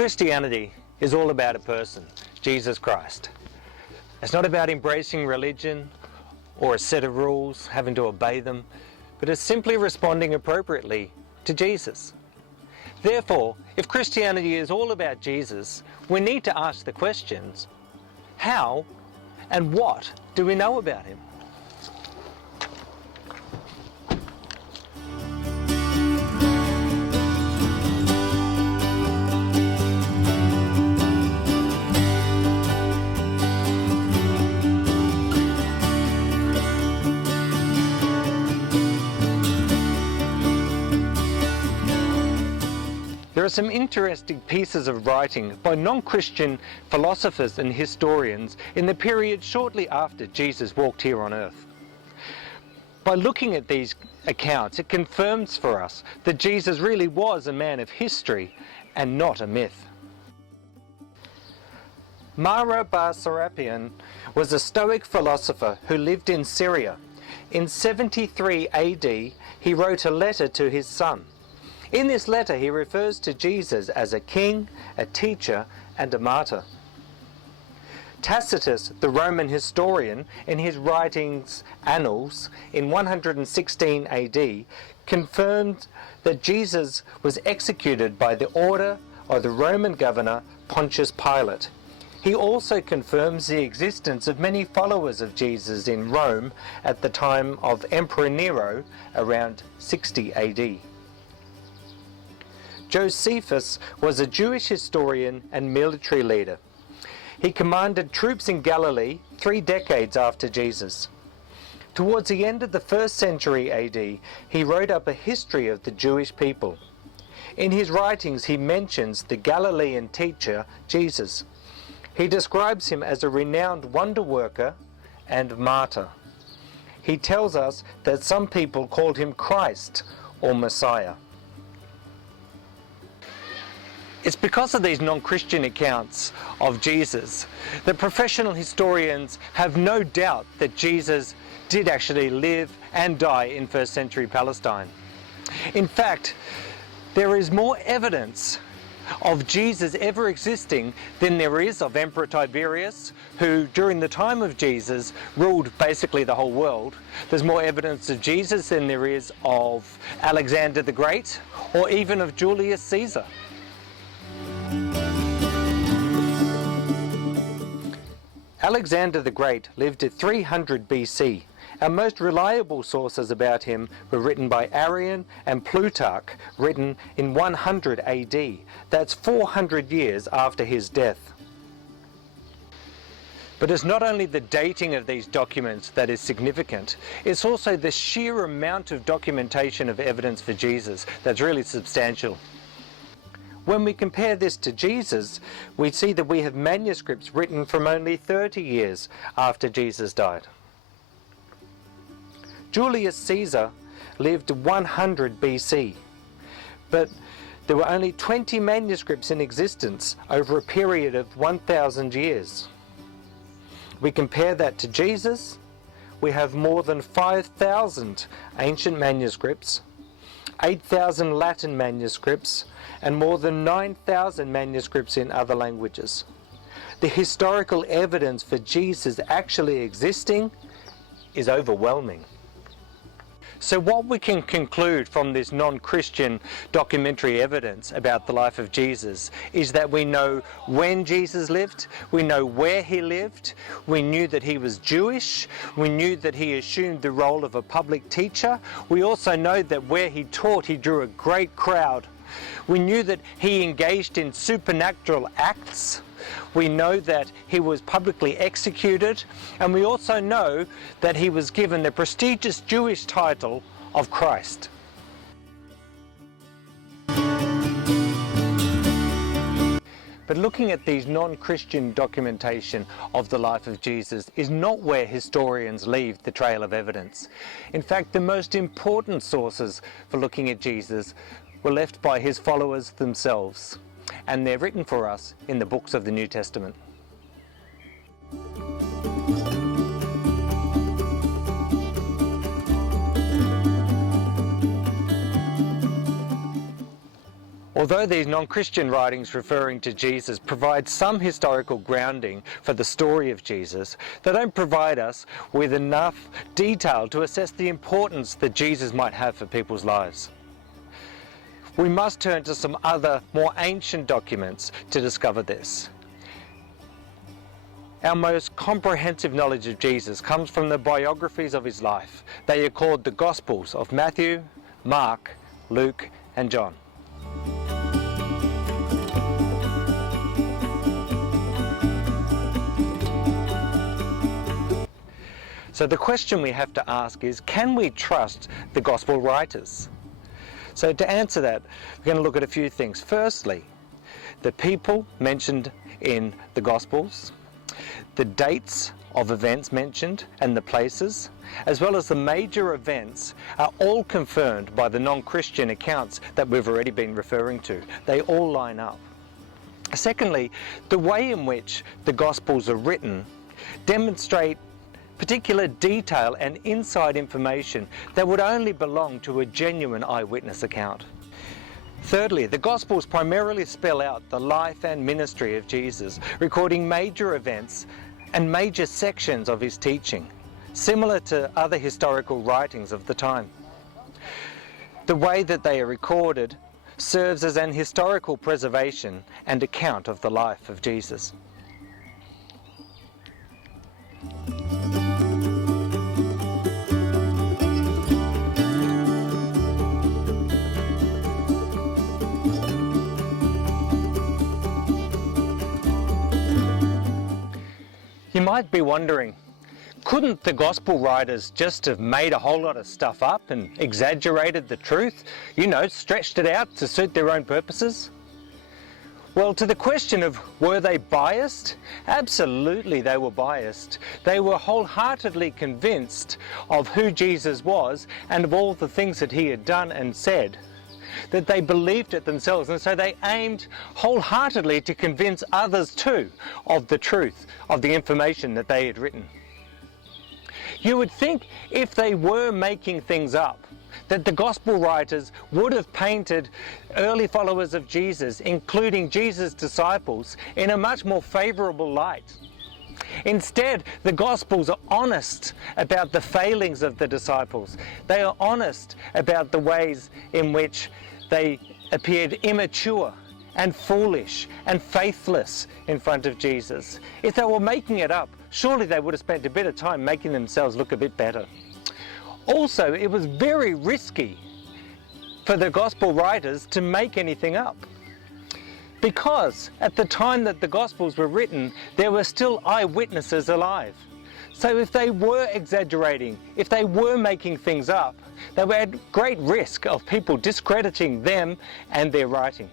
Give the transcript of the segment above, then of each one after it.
Christianity is all about a person, Jesus Christ. It's not about embracing religion or a set of rules, having to obey them, but it's simply responding appropriately to Jesus. Therefore, if Christianity is all about Jesus, we need to ask the questions, how and what do we know about him? There are some interesting pieces of writing by non-Christian philosophers and historians in the period shortly after Jesus walked here on earth. By looking at these accounts, it confirms for us that Jesus really was a man of history and not a myth. Mara bar Serapion was a Stoic philosopher who lived in Syria. In 73 AD, he wrote a letter to his son. In this letter, he refers to Jesus as a king, a teacher, and a martyr. Tacitus, the Roman historian, in his writings Annals in 116 AD, confirmed that Jesus was executed by the order of the Roman governor Pontius Pilate. He also confirms the existence of many followers of Jesus in Rome at the time of Emperor Nero around 60 AD. Josephus was a Jewish historian and military leader. He commanded troops in Galilee 3 decades after Jesus. Towards the end of the 1st century AD, he wrote up a history of the Jewish people. In his writings, he mentions the Galilean teacher, Jesus. He describes him as a renowned wonder worker and martyr. He tells us that some people called him Christ or Messiah. It's because of these non-Christian accounts of Jesus that professional historians have no doubt that Jesus did actually live and die in 1st century Palestine. In fact, there is more evidence of Jesus ever existing than there is of Emperor Tiberius, who during the time of Jesus ruled basically the whole world. There's more evidence of Jesus than there is of Alexander the Great or even of Julius Caesar. Alexander the Great lived at 300 BC. Our most reliable sources about him were written by Arrian and Plutarch, written in 100 AD. That's 400 years after his death. But it's not only the dating of these documents that is significant, it's also the sheer amount of documentation of evidence for Jesus that's really substantial. When we compare this to Jesus, we see that we have manuscripts written from only 30 years after Jesus died. Julius Caesar lived 100 BC, but there were only 20 manuscripts in existence over a period of 1,000 years. We compare that to Jesus, we have more than 5,000 ancient manuscripts, 8,000 Latin manuscripts, and more than 9,000 manuscripts in other languages. The historical evidence for Jesus actually existing is overwhelming. So what we can conclude from this non-Christian documentary evidence about the life of Jesus is that we know when Jesus lived, we know where he lived, we knew that he was Jewish, we knew that he assumed the role of a public teacher, we also know that where he taught he drew a great crowd. We knew that he engaged in supernatural acts. We know that he was publicly executed, and we also know that he was given the prestigious Jewish title of Christ. But looking at these non-Christian documentation of the life of Jesus is not where historians leave the trail of evidence. In fact, the most important sources for looking at Jesus were left by his followers themselves, and they're written for us in the books of the New Testament. Although these non-Christian writings referring to Jesus provide some historical grounding for the story of Jesus, they don't provide us with enough detail to assess the importance that Jesus might have for people's lives. We must turn to some other, more ancient documents to discover this. Our most comprehensive knowledge of Jesus comes from the biographies of his life. They are called the Gospels of Matthew, Mark, Luke, and John. So the question we have to ask is, can we trust the Gospel writers? So to answer that, we're going to look at a few things. Firstly, the people mentioned in the Gospels, the dates of events mentioned and the places, as well as the major events, are all confirmed by the non-Christian accounts that we've already been referring to. They all line up. Secondly, the way in which the Gospels are written demonstrate particular detail and inside information that would only belong to a genuine eyewitness account. Thirdly, the Gospels primarily spell out the life and ministry of Jesus, recording major events and major sections of his teaching, similar to other historical writings of the time. The way that they are recorded serves as an historical preservation and account of the life of Jesus. You might be wondering, couldn't the Gospel writers just have made a whole lot of stuff up and exaggerated the truth? Stretched it out to suit their own purposes? Well, to the question of were they biased? Absolutely they were biased. They were wholeheartedly convinced of who Jesus was and of all the things that he had done and said, that they believed it themselves, and so they aimed wholeheartedly to convince others too of the truth of the information that they had written. You would think if they were making things up, that the Gospel writers would have painted early followers of Jesus, including Jesus' disciples, in a much more favourable light. Instead, the Gospels are honest about the failings of the disciples. They are honest about the ways in which they appeared immature and foolish and faithless in front of Jesus. If they were making it up, surely they would have spent a bit of time making themselves look a bit better. Also, it was very risky for the Gospel writers to make anything up, because at the time that the Gospels were written, there were still eyewitnesses alive. So if they were exaggerating, if they were making things up, they were at great risk of people discrediting them and their writing.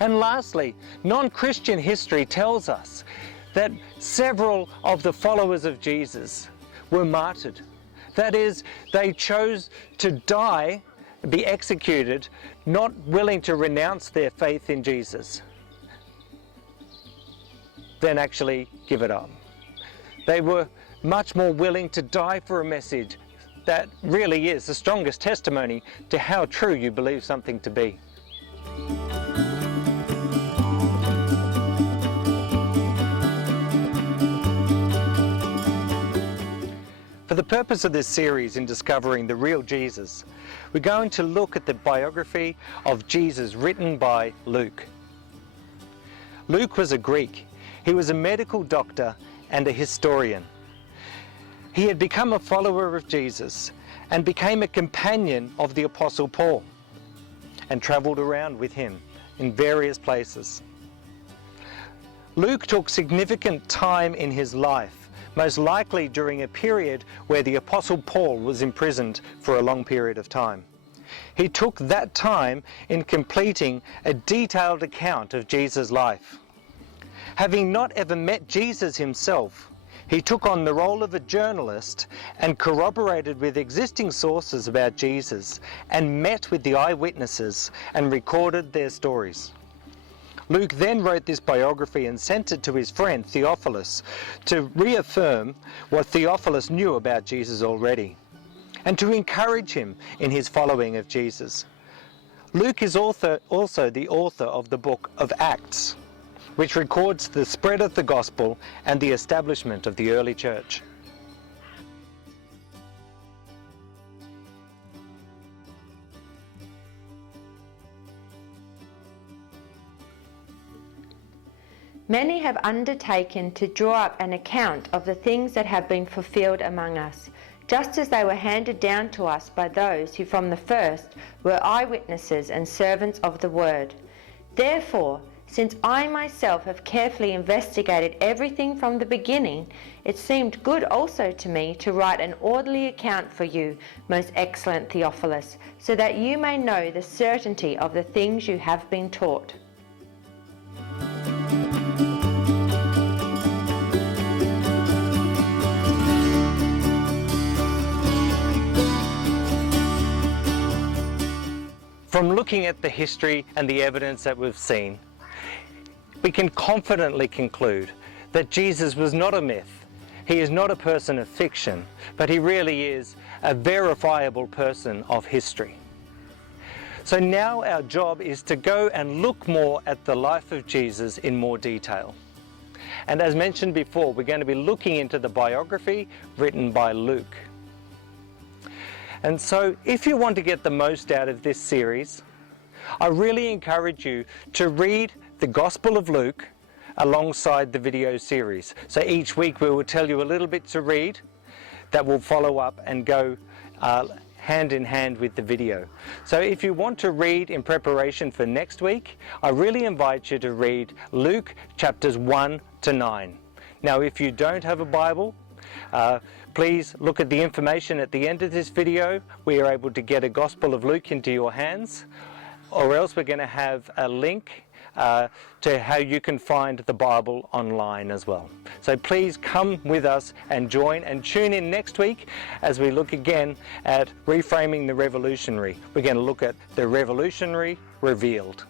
And lastly, non-Christian history tells us that several of the followers of Jesus were martyred. That is, they chose to die, be executed, not willing to renounce their faith in Jesus, than actually give it up. They were much more willing to die for a message that really is the strongest testimony to how true you believe something to be. For the purpose of this series in discovering the real Jesus, we're going to look at the biography of Jesus written by Luke. Luke was a Greek. He was a medical doctor and a historian. He had become a follower of Jesus and became a companion of the Apostle Paul and travelled around with him in various places. Luke took significant time in his life, most likely during a period where the Apostle Paul was imprisoned for a long period of time. He took that time in completing a detailed account of Jesus' life. Having not ever met Jesus himself, he took on the role of a journalist and corroborated with existing sources about Jesus and met with the eyewitnesses and recorded their stories. Luke then wrote this biography and sent it to his friend Theophilus to reaffirm what Theophilus knew about Jesus already and to encourage him in his following of Jesus. Luke is also the author of the book of Acts, which records the spread of the gospel and the establishment of the early church. Many have undertaken to draw up an account of the things that have been fulfilled among us, just as they were handed down to us by those who from the first were eyewitnesses and servants of the word. Therefore, since I myself have carefully investigated everything from the beginning, it seemed good also to me to write an orderly account for you, most excellent Theophilus, so that you may know the certainty of the things you have been taught. From looking at the history and the evidence that we've seen, we can confidently conclude that Jesus was not a myth. He is not a person of fiction, but he really is a verifiable person of history. So now our job is to go and look more at the life of Jesus in more detail. And as mentioned before, we're going to be looking into the biography written by Luke. And so if you want to get the most out of this series, I really encourage you to read the Gospel of Luke alongside the video series. So each week we will tell you a little bit to read that will follow up and go hand in hand with the video. So if you want to read in preparation for next week, I really invite you to read Luke chapters 1 to 9. Now if you don't have a Bible, please look at the information at the end of this video. We are able to get a Gospel of Luke into your hands, or else we're going to have a link to how you can find the Bible online as well. So please come with us and join and tune in next week as we look again at Reframing the Revolutionary. We're going to look at the revolutionary revealed.